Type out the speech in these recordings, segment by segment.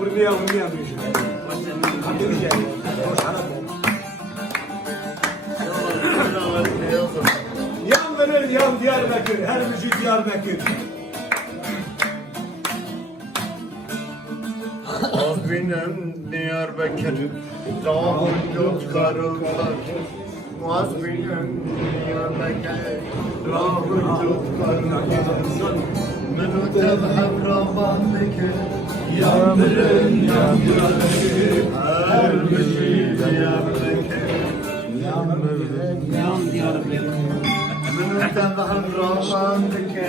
ورميها بيجي عم بيجي روح على يا يا Diyarbakır her müzik Diyarbakır Azminem Diyarbakır Dağınca karılar Azminem Diyarbakır Dağınca karılar Menü tevheb Rabbandaki Yandırın yan Diyarbakır Her müzik Diyarbakır Yan Diyarbakır Menü tevheb Rabbandaki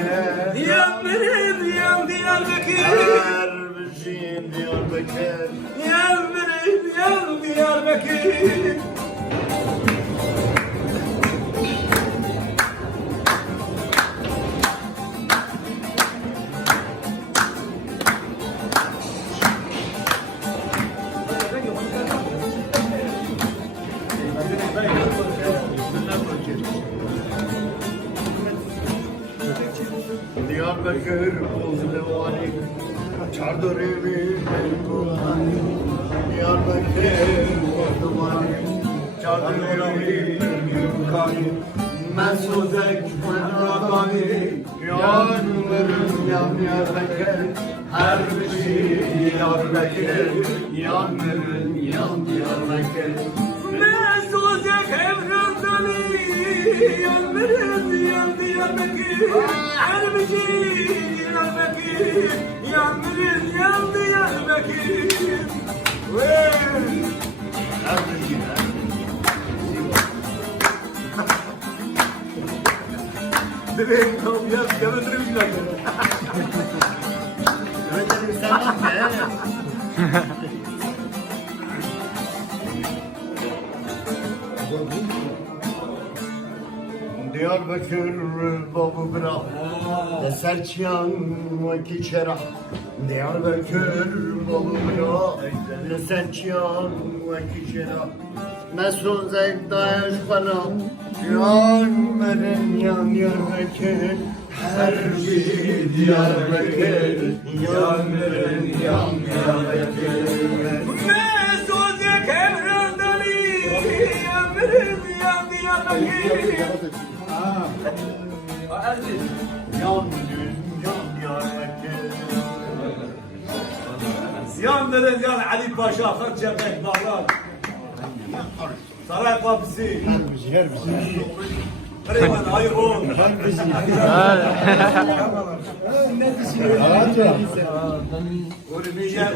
Yandırın yan Diyarbakır Her müzik Diyarbakır Yandırın yan Diyarbakır Diyarbakır Bozlevani Çardır evi Kur'an'ı Diyarbakır Bozlevani Çardır evi Kur'an'ı Mesudek Fenadani Yanlarım yan Diyarbakır Her bir şey Diyarbakır Yanlarım yan Diyarbakır Mesuzek Evradani Yandırın yan Diyarbakır Her bir şey Diyarbakır Yandırın yan Diyarbakır Her bir şey Direkt ya gördürüm bile. Öyle bir sen ne? Diyarbakır babı bırak Serçiyan vaki çera Diyarbakır babı bırak Serçiyan vaki çera Mesut Zektaş bana Yan verin yan Diyarbakır Her bir Diyarbakır Yan verin yan Diyarbakır Mesuzek Evradani Yandırın yan Diyarbakır Yan Diyarbakır Yandırın yan Ali Paşa Kırçebek Bağlar Saray Kapısı Reymen Ayhun Urmiye